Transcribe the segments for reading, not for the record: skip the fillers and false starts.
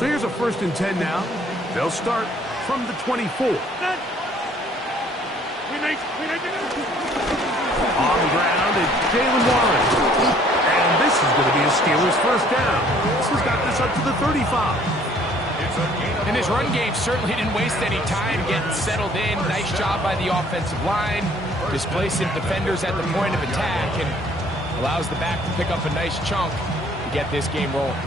So here's a 1st and 10 now. They'll start from the 24. On the ground, it's Jaylen Warren. And this is going to be a Steelers 1st down. This has got this up to the 35. And his run game certainly didn't waste any time getting settled in. Nice job by the offensive line, displacing defenders at the point of attack, and allows the back to pick up a nice chunk to get this game rolling.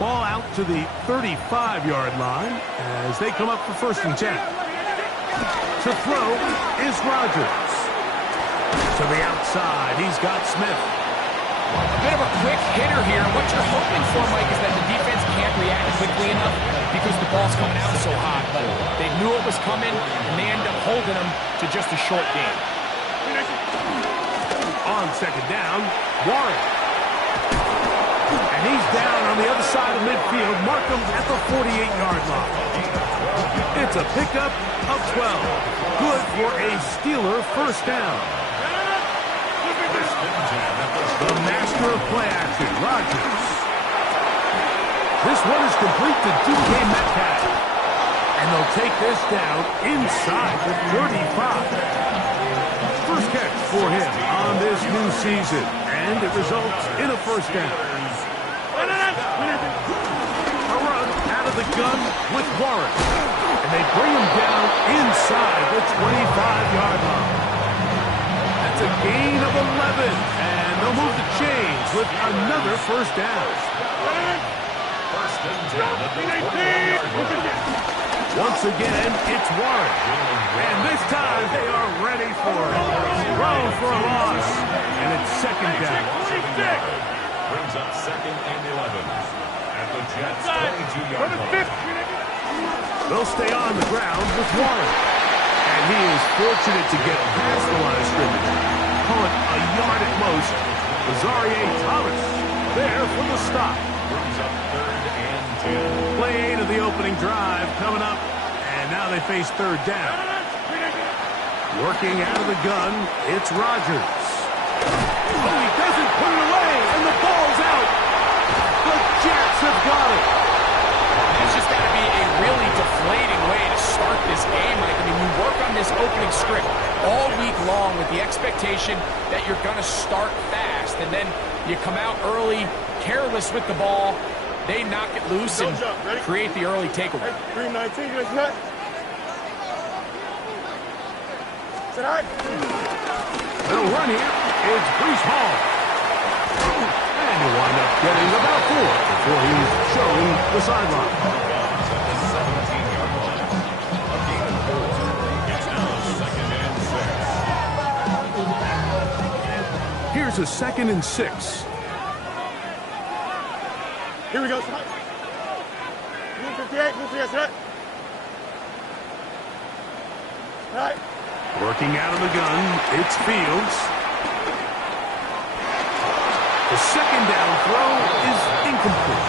Ball out to the 35-yard line as they come up for 1st and 10. To throw is Rodgers. To the outside, he's got Smith. A bit of a quick hitter here. What you're hoping for, Mike, is that the defense can't react quickly enough because the ball's coming out so hot. But they knew it was coming, and they end up holding them to just a short game. On 2nd down, Warren. And he's down on the other side of midfield. Markham at the 48-yard line. It's a pickup of 12. Good for a Steeler 1st down. The master of play action, Rodgers. This one is complete to DK Metcalf. And they'll take this down inside the 35. First catch for him on this new season. And it results in a 1st down. A run out of the gun with Warren. And they bring him down inside the 25-yard line. That's a gain of 11. And they'll move the chains with another 1st down. Once again, it's Warren. And this time they are ready for it. Throw for a loss. And it's 2nd down. Brings up 2nd and 11. At the Jets' 22-yard line. They'll stay on the ground with Warren. And he is fortunate to get past the line of scrimmage. Call it a yard at most. Azareye'h Thomas there for the stop. Brings up 3rd and 10. Play 8 of the opening drive coming up. And now they face 3rd down. Working out of the gun, it's Rodgers. Oh, he doesn't put it away, and the ball's out. The Jets have got it. It's just got to be a really deflating way to start this game, Mike. I mean, you work on this opening script all week long with the expectation that you're going to start fast, and then you come out early, careless with the ball. They knock it loose and create the early takeaway. 319, let's not. Little run here. It's Breece Hall. And he'll wind up getting about 4 before he's shown the sideline. Here's a 2nd and 6. Here we go, son. Move 58, move 58, son. All right. Working out of the gun, it's Fields. The 2nd down throw is incomplete.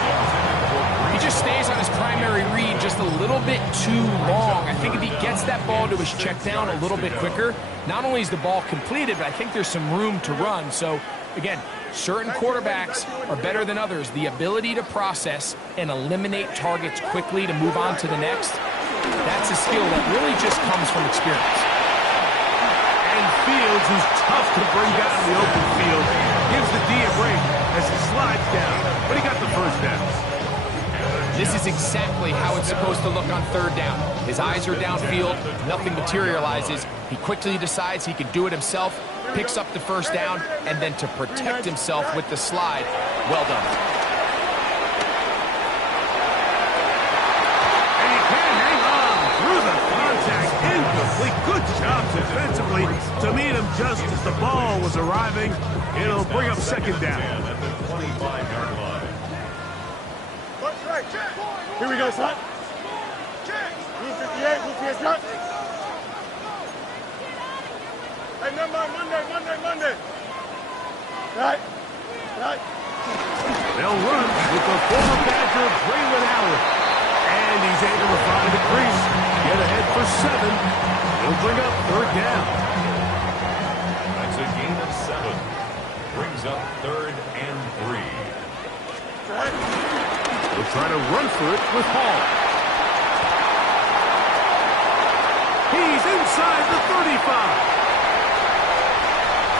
He just stays on his primary read just a little bit too long. I think if he gets that ball to his check down a little bit quicker, not only is the ball completed, but I think there's some room to run. So, again, certain quarterbacks are better than others. The ability to process and eliminate targets quickly to move on to the next, that's a skill that really just comes from experience. Fields, who's tough to bring down in the open field, gives the D a break as he slides down, but he got the 1st down. This is exactly how it's supposed to look on 3rd down. His eyes are downfield, nothing materializes. He quickly decides he can do it himself, picks up the 1st down, and then to protect himself with the slide, well done. Good job defensively to meet him just as the ball was arriving. It'll bring up 2nd down. At the 25-yard line. Here we go, son. Move 58, move 58, son. Hey, Monday. Right. They'll run with the former Badger, Braylon Allen. And he's able to find the crease. Get ahead for 7. He'll bring up 3rd down. That's a gain of 7. Brings up 3rd and 3. They'll try to run for it with Hall. He's inside the 35.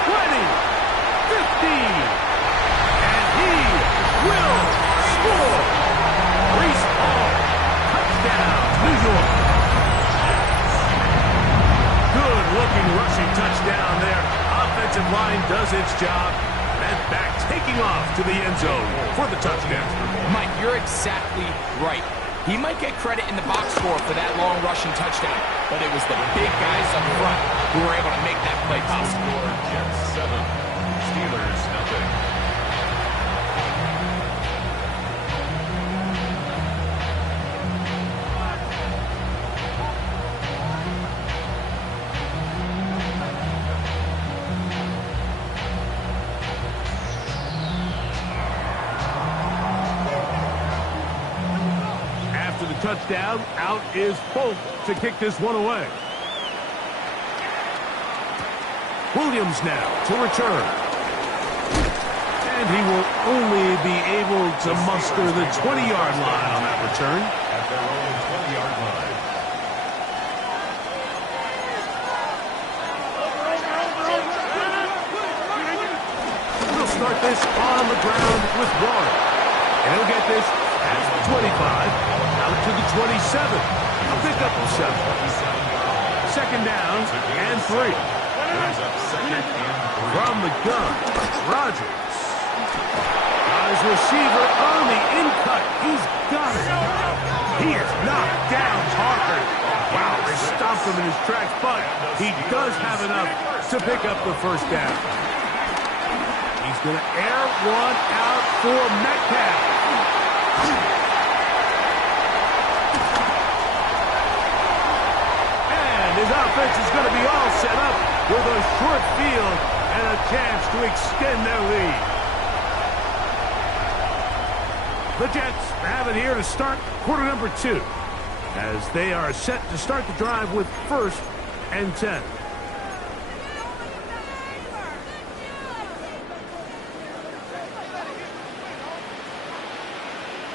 20. 15. And he will score. Breece Hall. Touchdown, New York. Good-looking rushing touchdown there. Offensive line does its job. And back taking off to the end zone for the touchdown. Mike, you're exactly right. He might get credit in the box score for that long rushing touchdown, but it was the big guys up front who were able to make that play possible. Jets 7, Steelers nothing. Touchdown. Out is Folk to kick this one away. Williams now to return. And he will only be able to muster the 20-yard line on that return. At their own 20-yard line. We'll start this on the ground with Warren. And he'll get this at the 25. Out to the 27. A pickup of 7. Second down and 3. From the gun, Rodgers. Got his receiver on the in-cut. He's got it. He is knocked down hard. Wow, they stopped him in his tracks, but he does have enough to pick up the first down. He's going to air one out for Metcalf. His offense is going to be all set up with a short field and a chance to extend their lead. The Jets have it here to start quarter number 2 as they are set to start the drive with 1st and 10.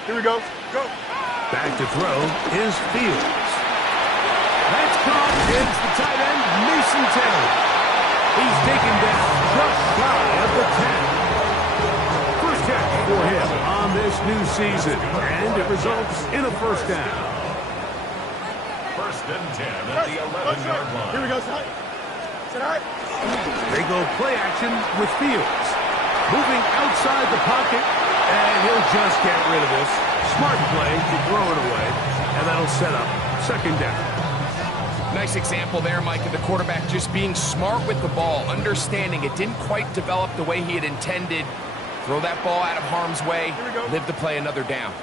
Here we go. Go. Back to throw is Fields. That's caught. It's the tight end, Mason Taylor. He's taken down just shy of the 10. First catch for him on this new season, and it results in a first down. 1st and 10 at the 11-yard line. Here we go, son. Sit high. They go play action with Fields. Moving outside the pocket, and he'll just get rid of this. Smart play to throw it away, and that'll set up second down. Nice example there, Mike, of the quarterback just being smart with the ball, understanding it didn't quite develop the way he had intended. Throw that ball out of harm's way, live to play another down.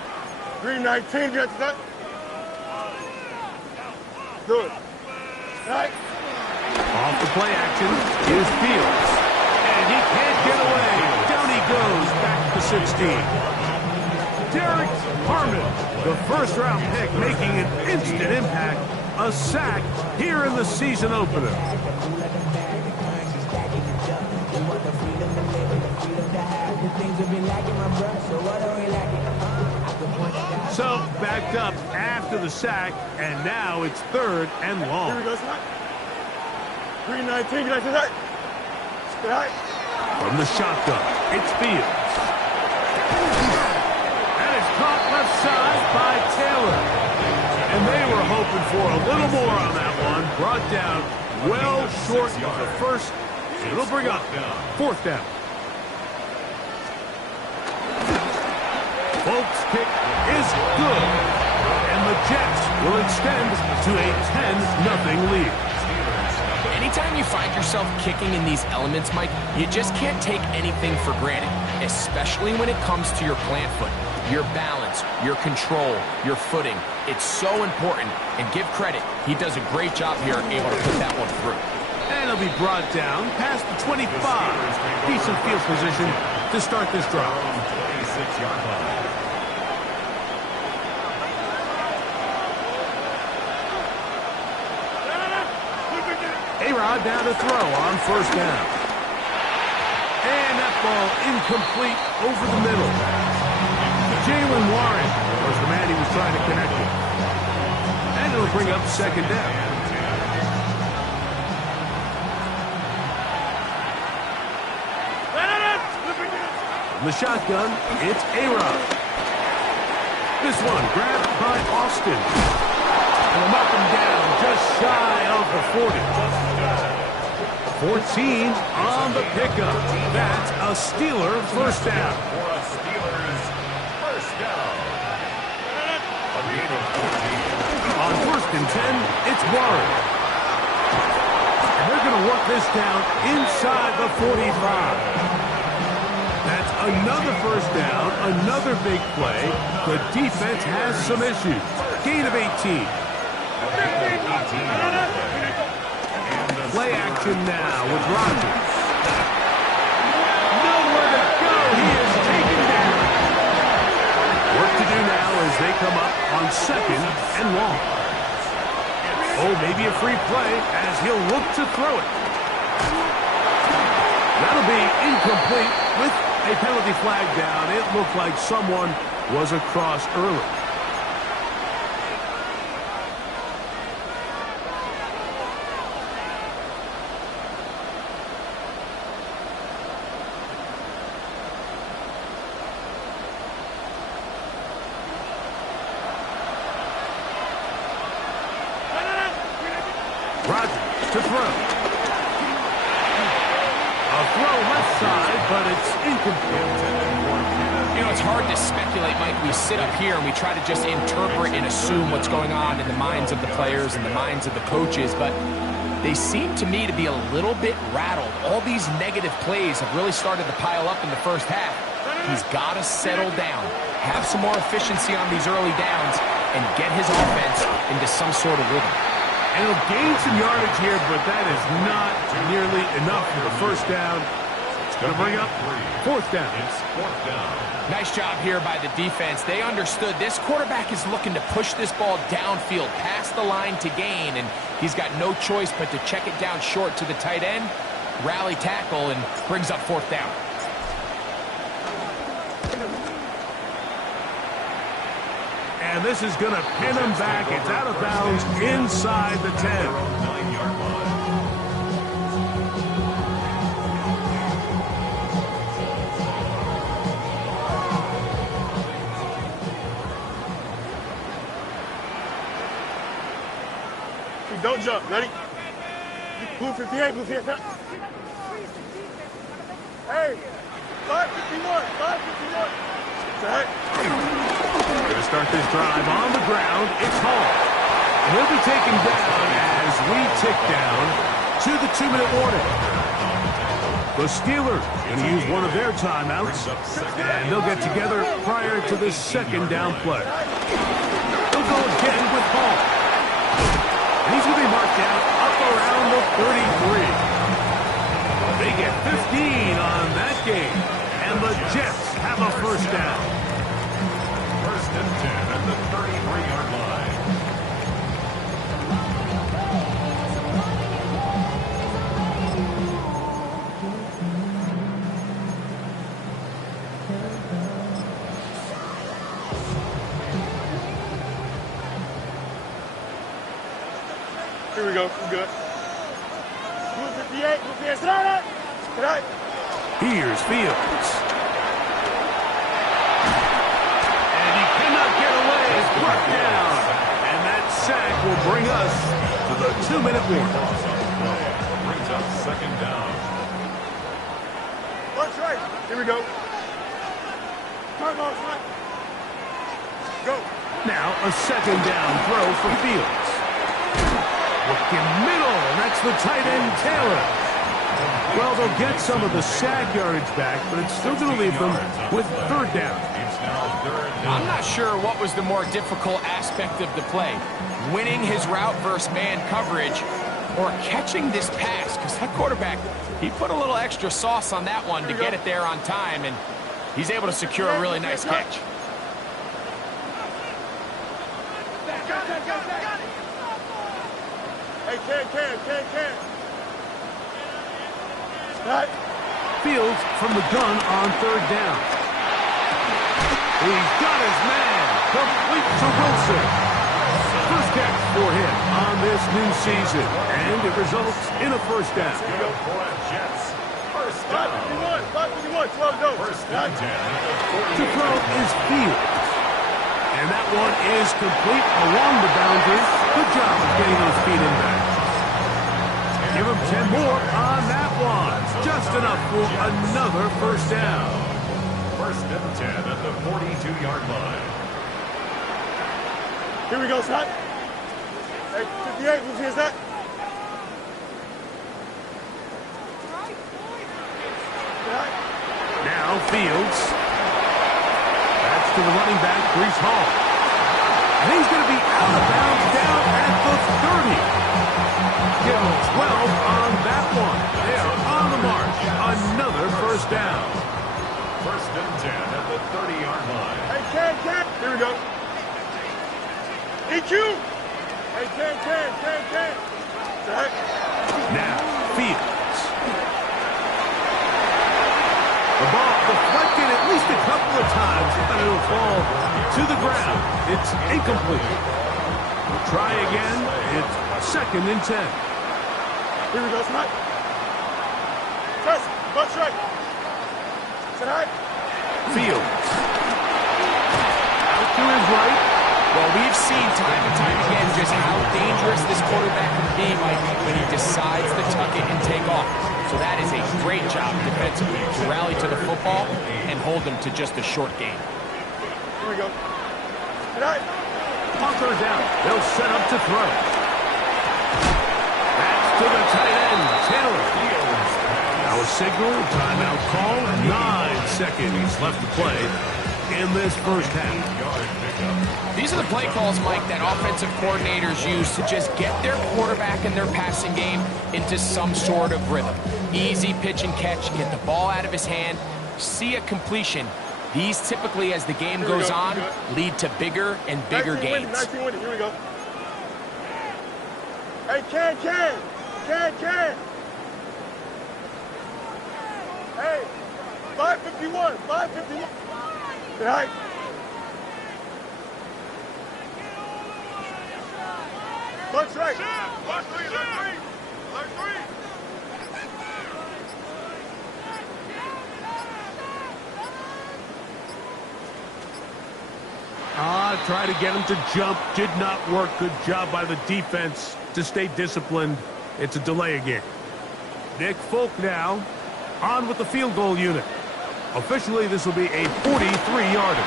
319, get that. Good. Right. Off the play action is Fields. And he can't get away. Down he goes back to 16. Derek Harmon, the first-round pick, making an instant impact. A sack here in the season opener. So backed up after the sack, and now it's 3rd and long. Here we go, son. 319, get that. Sit high. From the shotgun, it's Fields. And it's caught left side by Taylor. And they were hoping for a little more on that one. Brought down well short of the first. It'll bring up 4th down. Folk's kick is good. And the Jets will extend to a 10-0 lead. Anytime you find yourself kicking in these elements, Mike, you just can't take anything for granted, especially when it comes to your plant foot. Your balance, your control, your footing. It's so important, and give credit. He does a great job here able to put that one through. And he'll be brought down past the 25. Decent field position to start this drive. 26-yard line. A-Rod down to throw on 1st down. And that ball incomplete over the middle. Jaylen Warren was the man he was trying to connect with. And it'll bring up second down. From the shotgun, it's A-Rod. This one grabbed by Austin. And they'll mark him down just shy of the 40. 14 on the pickup. That's a Steeler first down. For a Steelers first down. A gain of 14. On 1st and 10, it's Warren. And they're going to work this down inside the 45. That's another first down, another big play. The defense has some issues. Gain of 18. Play action now with Rodgers. Nowhere to go. He is taken down. Work to do now as they come up on 2nd and long. Oh, maybe a free play as he'll look to throw it. That'll be incomplete with a penalty flag down. It looked like someone was across early. Rodgers to throw. A throw left side, but it's incomplete. You know, it's hard to speculate, Mike. We sit up here and we try to just interpret and assume what's going on in the minds of the players and the minds of the coaches, but they seem to me to be a little bit rattled. All these negative plays have really started to pile up in the first half. He's got to settle down, have some more efficiency on these early downs, and get his offense into some sort of rhythm. And he'll gain some yardage here, but that is not nearly enough for the first down. It's going to bring up 4th down. It's 4th down. Nice job here by the defense. They understood this quarterback is looking to push this ball downfield past the line to gain, and he's got no choice but to check it down short to the tight end, rally tackle, and brings up 4th down. And this is going to pin him back. It's out of bounds inside the 10. 9-yard line. Don't jump. Ready? Blue 58, blue 58. Hey, 551, 551. Right. Going to start this drive on the ground. It's Hall. And he'll be taken down as we tick down to the 2-minute warning. The Steelers going to use one of their timeouts, and they'll get together prior to this 2nd down play. They'll go again with Hall. And he's going to be marked down up around the 33. They get 15 on that game, and the Jets have a first down. 1st and 10 at the 33-yard line. Here we go. We're good. Blue 58, blue 58. Sit down. Sit down. Here's Fields. And he cannot get away. It's brought down. And that sack will bring us to the 2-minute warning. Brings up 2nd down. Watch right. Here we go. Turn off right. Go. Now a 2nd down throw for Fields. Looking middle, and that's the tight end, Taylor. Well, they'll get some of the sack yardage back, but it's still going to leave them with 3rd down. It's now 3rd down. I'm not sure what was the more difficult aspect of the play, winning his route versus man coverage or catching this pass, because that quarterback, he put a little extra sauce on that one to get it there on time, and he's able to secure a really nice catch. Hey, can. Right. Fields from the gun on 3rd down. He's got his man. Complete to Wilson. First catch for him on this new season. And it results in a first down. Jets. First down. 551, 12 goes. First and 10. To throw is Fields. And that one is complete along the boundary. Good job of getting those feet in back. Give him 10 more on that one. Just enough for another first down. First and 10 at the 42-yard line. Here we go, Scott. Hey, 58, who's here's that? Now Fields. That's to the running back, Breece Hall. And he's going to be out of bounds down at the 30. Give him 12 on that one. They are on the march. Another first down. First and 10 at the 30-yard line. Hey, Ken. Here we go. EQ. Hey, Ken. Zach. Now Fields. The ball deflected at least a couple of times, but it'll fall to the ground. It's incomplete. We'll try again. It's second and 10. Here we go, Scott. Press, butt strike. Sit high. Fields. Out to his right. Well, we've seen time and time again just how dangerous this quarterback can be, Mike, when he decides to tuck it and take off. So that is a great job defensively to rally to the football and hold them to just a short game. Here we go. Sit high. On third down, they'll set up to throw. That's to the tight end, Taylor. Now a signal, timeout call, 9 seconds left to play in this first half. These are the play calls, Mike, that offensive coordinators use to just get their quarterback and their passing game into some sort of rhythm. Easy pitch and catch, get the ball out of his hand, see a completion. These typically, as the game goes on, lead to bigger and bigger gains. 19 winning. Here we go. Hey, Ken. Hey, 551. Sit high. Butt strike. Butt three. Try to get him to jump. Did not work. Good job by the defense to stay disciplined. It's a delay again. Nick Folk now on with the field goal unit. Officially, this will be a 43-yarder.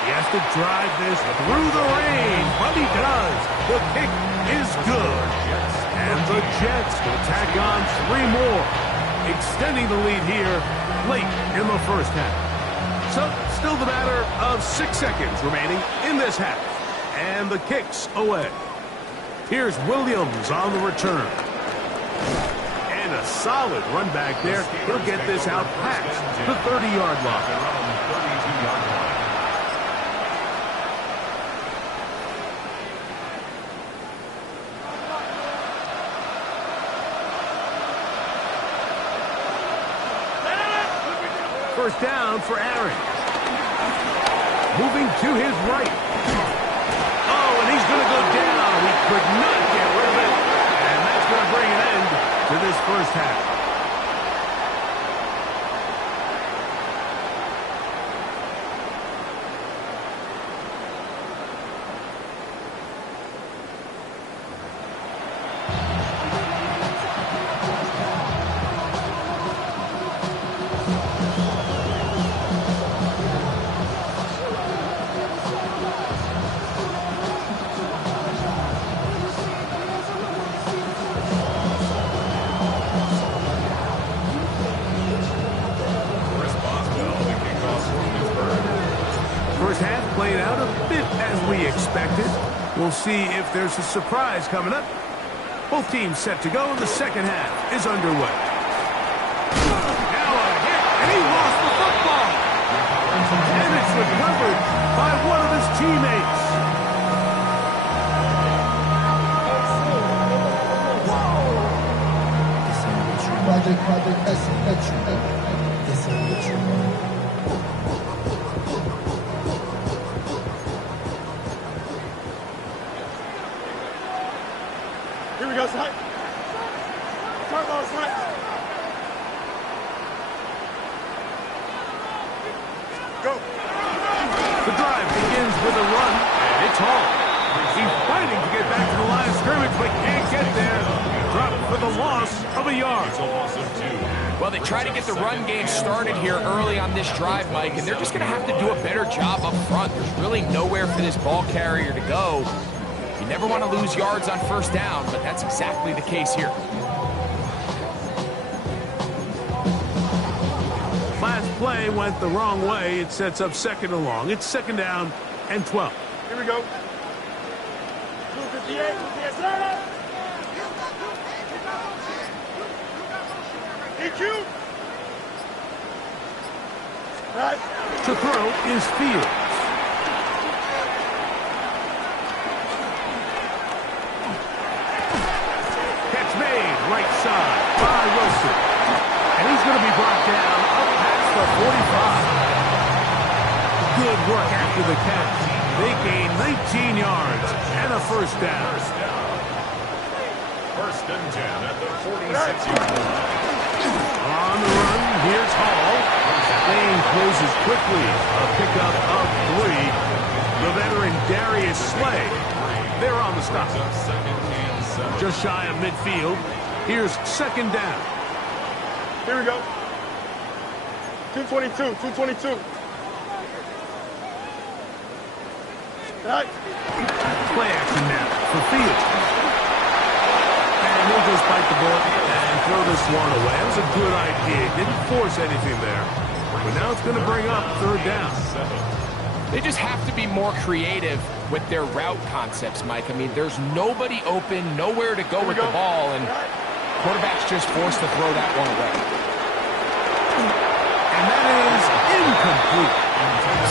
He has to drive this through the rain, but he does. The kick is good. And the Jets will tack on 3 more, extending the lead here late in the first half. So, still the matter of 6 seconds remaining in this half. And the kick's away. Here's Williams on the return. And a solid run back there. He'll get this out past the 30-yard line. First down for Aaron. Moving to his right. Oh, and he's going to go down. He could not get rid of it. And that's going to bring an end to this first half. We'll see if there's a surprise coming up. Both teams set to go, and the second half is underway. Now a hit, and he lost the football. And it's recovered by one of his teammates. Project S. Go. The drive begins with a run, and it's Hall. He's fighting to get back to the line of scrimmage, but can't get there. Dropped for the loss of a yard. It's a loss of 2. Well, they try to get the run game started here early on this drive, Mike, and they're just going to have to do a better job up front. There's really nowhere for this ball carrier to go. You never want to lose yards on first down, but that's exactly the case here. Last play went the wrong way. It sets up second and long. It's second down and 12. Here we go. 258. EQ. Right. To throw is Fields. Catch made, right side by Wilson. And he's going to be brought down up past the 45. Good work after the catch. They gain 19 yards and a first down. First and 10 at the 46-yard line. On the run, here's Hall. Lane closes quickly. A pickup of 3. The veteran Darius Slay. They're on the stop. Second and 7. Just shy of midfield. Here's second down. Here we go. 222. 222. Right. Play action now for Fields. And he'll just bite the bullet and throw this one away. That was a good idea. Didn't force anything there. But now it's going to bring up third down. They just have to be more creative with their route concepts, Mike. I mean, there's nobody open, nowhere to go with the ball, and quarterback's just forced to throw that one away. And that is incomplete.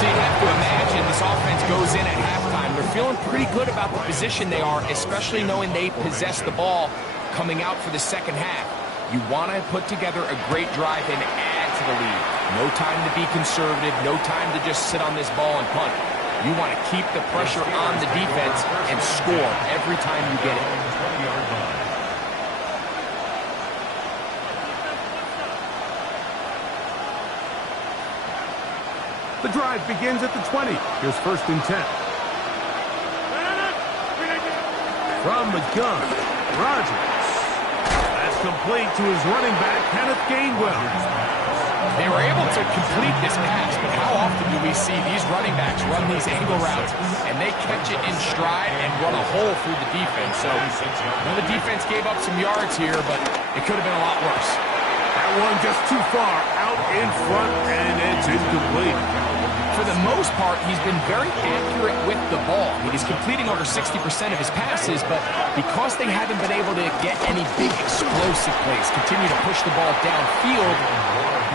So you have to imagine this offense goes in at halftime. They're feeling pretty good about the position they are, especially knowing they possess the ball coming out for the second half. You want to put together a great drive and add to the lead. No time to be conservative, no time to just sit on this ball and punt. You want to keep the pressure on the defense and score every time you get it. The drive begins at the 20. Here's first and 10. From the gun, Rodgers. That's complete to his running back, Kenneth Gainwell. They were able to complete this pass, but how often do we see these running backs run these angle routes and they catch it in stride and run a hole through the defense? So the defense gave up some yards here, but it could have been a lot worse. That one just too far out in front, and it's incomplete. For the most part, he's been very accurate with the ball. I mean, he's completing over 60% of his passes, but because they haven't been able to get any big explosive plays, continue to push the ball downfield,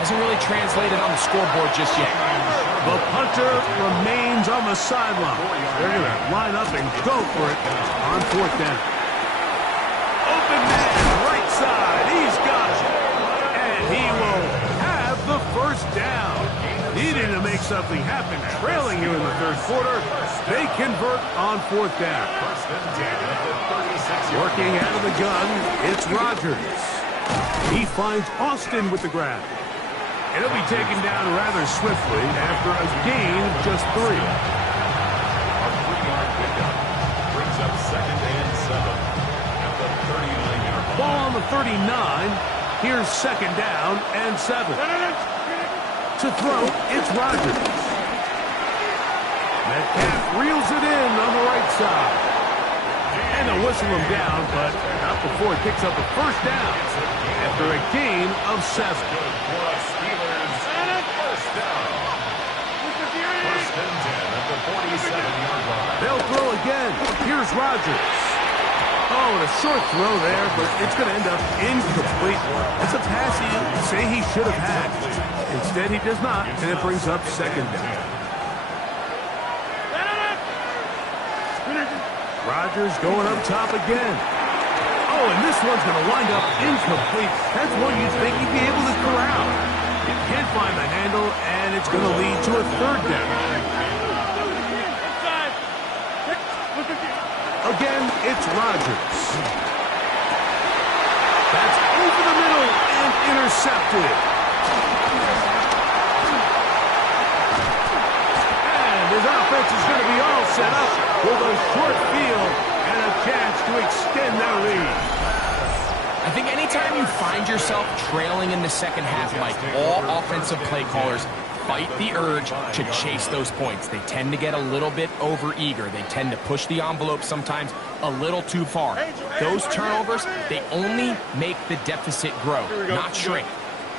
hasn't really translated on the scoreboard just yet. The punter remains on the sideline. They're going to line up and go for it on fourth down. Open man, right side. He's got it. And he will have the first down. Needing to make something happen, trailing here in the third quarter. They convert on fourth down. Working out of the gun, it's Rodgers. He finds Austin with the grab. And he'll be taken down rather swiftly after a gain of just 3. A 3-yard pickup brings up second and 7 at the 39-yard line. Ball on the 39. Here's second down and 7. To throw, it's Rodgers. Metcalf reels it in on the right side. And they'll whistle him down, but not before he picks up a first down after a gain of 7. First down. First and 10 at the 47-yard line. They'll throw again. Here's Rodgers. Oh, and a short throw there, but it's going to end up incomplete. It's a pass you say he should have had. Instead, he does not, and it brings up second down. Rodgers going up top again. Oh, and this one's going to wind up incomplete. That's one you'd think he'd be able to corral. He can't find the handle, and it's going to lead to a third down. Again, it's Rodgers. That's over the middle and intercepted. with a short field and a chance to extend their lead. I think anytime you find yourself trailing in the second half, Mike, all offensive play callers fight the urge to chase those points. They tend to get a little bit overeager. They tend to push the envelope sometimes a little too far. Those turnovers, they only make the deficit grow, not shrink.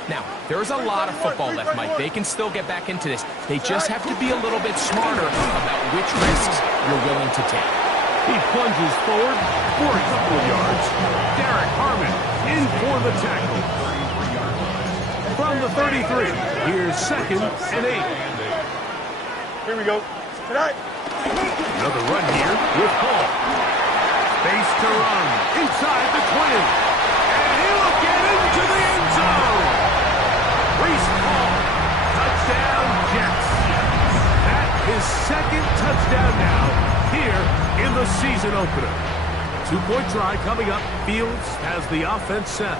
Now, there's a lot of football left, Mike. They can still get back into this. They just have to be a little bit smarter about which risks you're willing to take. He plunges forward for a couple of yards. Derek Harmon in for the tackle. From the 33, here's 2nd and 8. Here we go. Tonight. Another run here with Hall. Space to run inside the 20. And he'll get into the end zone. Breece Hall, touchdown Jets. That is 2nd touchdown now here in the season opener. 2-point try coming up. Fields has the offense set.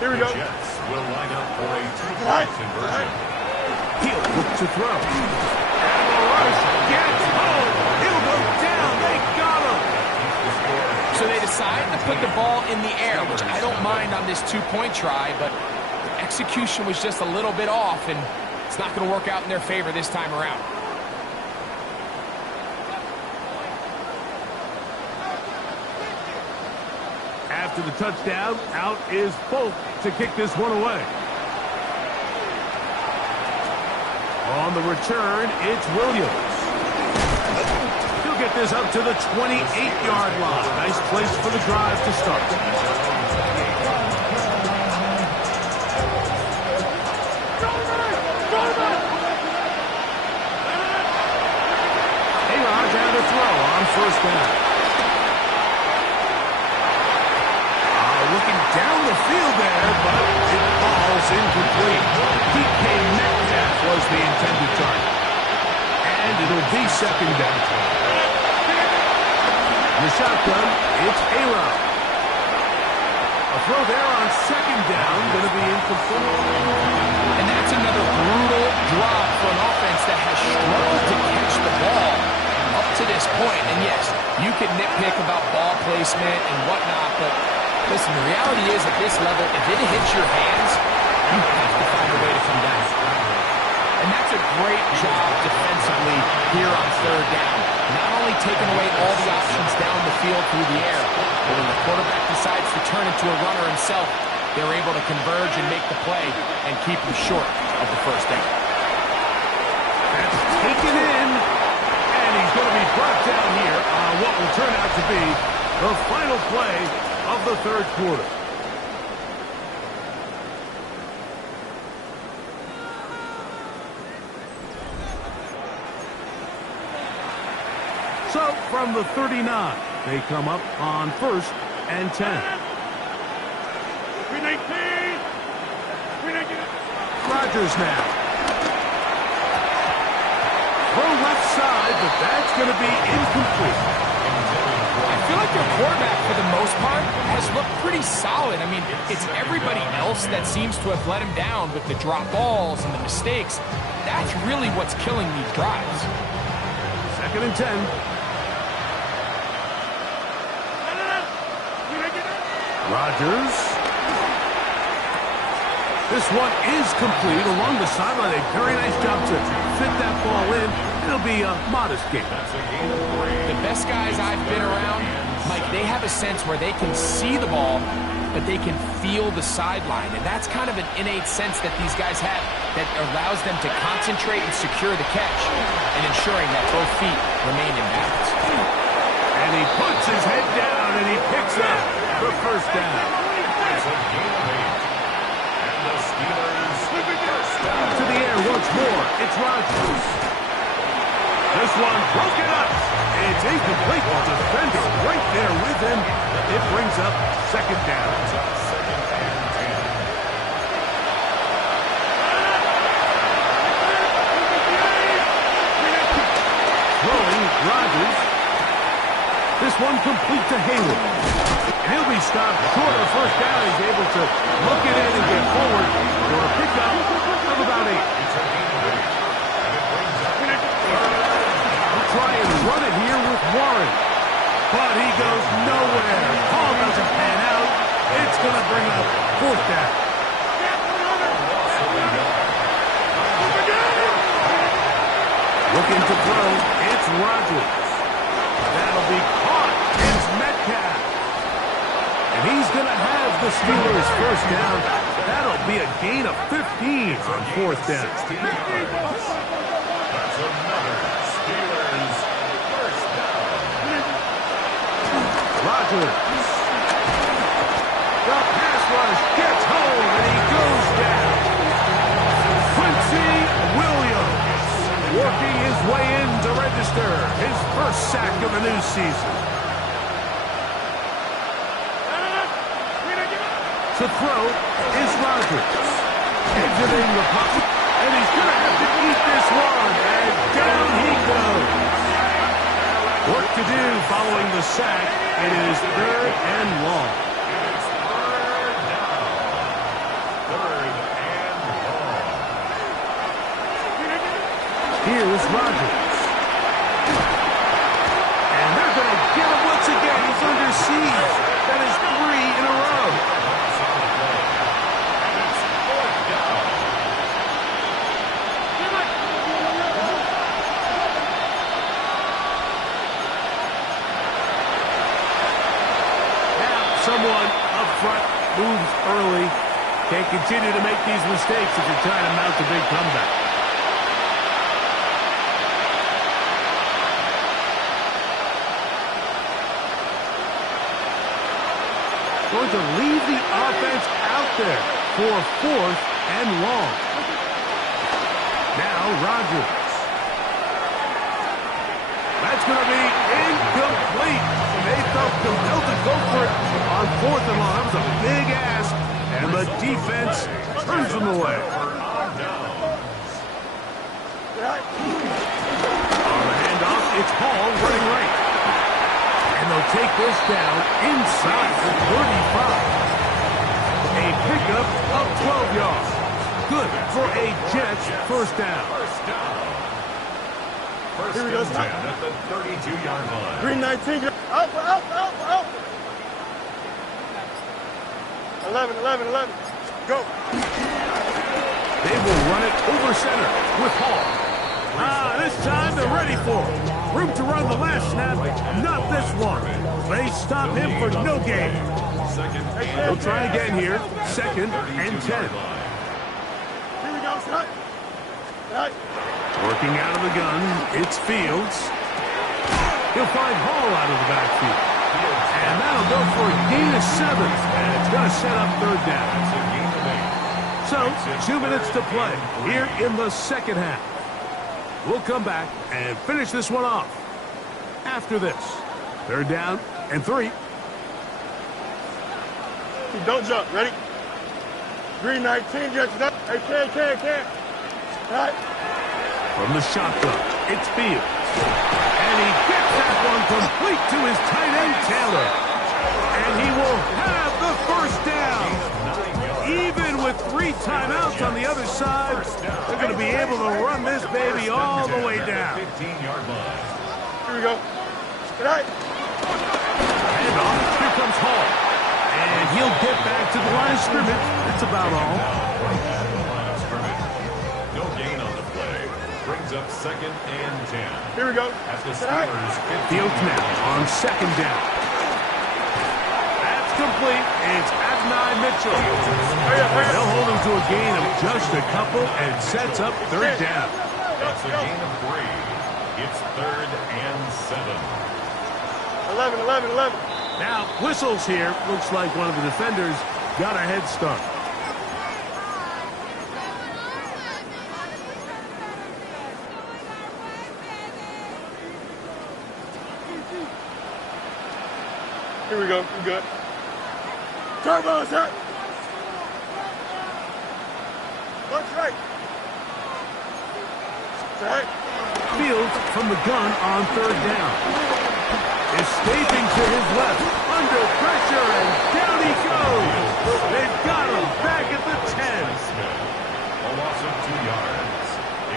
Here we go. The Jets will line up for a 2-point conversion. He'll look to throw. And the rush gets home. He'll go down. They got him. So they decide to put the ball in the air, which I don't mind on this 2-point try, but the execution was just a little bit off, and it's not going to work out in their favor this time around. After the touchdown, out is Folk to kick this one away. On the return, it's Williams. He'll get this up to the 28-yard line. Nice place for the drive to start. A-Rod down to throw on 1st down. Looking down the field there, but it falls incomplete. DK Metcalf was the intended target. And it'll be 2nd down. The shotgun, it's A-Rod. A throw there on 2nd down, going to be incomplete. And that's another brutal drop for an offense that has struggled to catch the ball up to this point. And yes, you can nitpick about ball placement and whatnot, but listen, the reality is at this level, if it hits your hands, you have to find a way to come down. And that's a great job defensively here on 3rd down. Not only taking away all the options down the field through the air, but when the quarterback decides to turn into a runner himself, they're able to converge and make the play and keep him short of the 1st down. That's taken in, and he's going to be brought down here on what will turn out to be the final play of the 3rd quarter. So from the 39, they come up on 1st and 10. 319. Rodgers now. Throw left side, but that's going to be incomplete. I feel like their quarterback, for the most part, has looked pretty solid. I mean, it's everybody else that seems to have let him down with the drop balls and the mistakes. That's really what's killing these drives. 2nd and 10. Rodgers. This one is complete along the sideline. A very nice job to fit that ball in. It'll be a modest gain. The best guys I've been around, Mike, they have a sense where they can see the ball, but they can feel the sideline. And that's kind of an innate sense that these guys have that allows them to concentrate and secure the catch and ensuring that both feet remain in balance. And he puts his head down and he picks up the 1st down. To the air once more. It's Rodgers. This one broken up. It's incomplete. The defender right there with him. It brings up 2nd down. Throwing Rodgers. This one complete to Hayward. And he'll be stopped short of 1st down. He's able to look it in and get forward for a pickup of about 8. We'll try and Looking to throw. It's Rodgers. That'll be caught. It's Metcalf. And he's going to have the Steelers first down. That'll be a gain of 15 on fourth down. That's another Steelers first down. Rodgers. The pass rush gets home, and he goes down. Quincy Williams working his way in to register his first sack of the new season. To throw is Rodgers. Exiting the pocket, and he's going to have to eat this one, and down he goes. Work to do following the sack. It is third and long. It's third down. Third and long. Here's Rodgers. And they're going to get him once again. He's under siege. That is 3 in a row. Someone up front moves early. Can't continue to make these mistakes if you're trying to mount a big comeback. Going to leave the offense out there for fourth and long. Now Rodgers. That's going to be incomplete. They felt compelled to go for it on fourth and long. That was a big ask, and the defense turns them away. On the handoff, it's Hall running right. And they'll take this down inside the 35. A pickup of 12 yards. Good for a Jets first down. First and 10 at the 32-yard line. Green 19. Out. 11. Go. They will run it over center with Hall. This time they're ready for it. Room to run the last snap, not this one. They stop him for no gain. They'll try again here. Second and 10. Here we go, Scott. Right. Working out of the gun, it's Fields. He'll find Hall out of the backfield. And that'll go for a gain of 7. And it's going to set up third down. So, 2 minutes to play here in the second half. We'll come back and finish this one off after this. Third down and 3. Don't jump. Ready? Green 19. Jets up. Hey, can. Right. From the shotgun, it's Fields. And he gets that one complete to his tight end, Taylor. And he will have the first down. Even with 3 timeouts on the other side, they're going to be able to run this baby all the way down. 15-yard line. Here we go. Right. Handoff, here comes Hall. And he'll get back to the line of scrimmage. That's about all. Line of scrimmage. No gain on the play. Brings up second and 10. Here we go. At the Steelers' 15. Fields now on second down. That's complete. It's Adonai Mitchell. They'll hold him to a gain of just a couple and sets up third down. That's a gain of 3. It's third and 7. 11. Now, whistles here. Looks like one of the defenders got a head start. Here we go. We good. Turbo, sir. Looks right. Right. Fields from the gun on third down. Escaping to his left. Under pressure, and down he goes. They've got him back at the 10. A loss of 2 yards.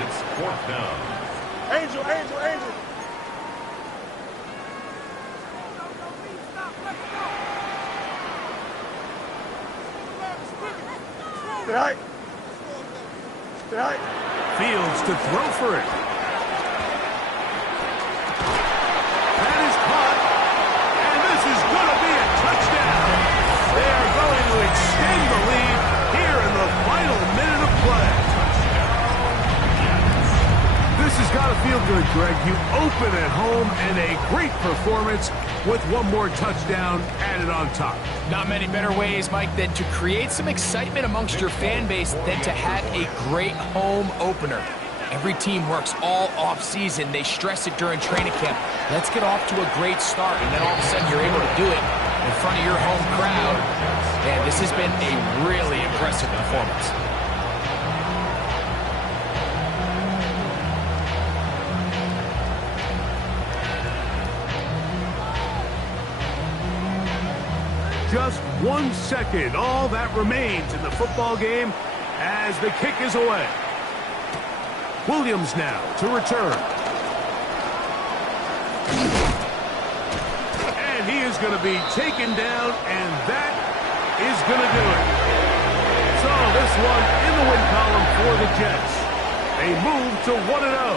It's fourth down. Angel. Right. Fields to throw for it. feel good, Greg. You open at home and a great performance with one more touchdown added on top. Not many better ways, Mike, than to create some excitement amongst your fan base than to have a great home opener. Every team works all off-season. They stress it during training camp. Let's get off to a great start, and then all of a sudden you're able to do it in front of your home crowd. Man, this has been a really impressive performance. Just 1 second, all that remains in the football game as the kick is away. Williams now to return. And he is going to be taken down, and that is going to do it. So this one in the win column for the Jets. They move to 1-0.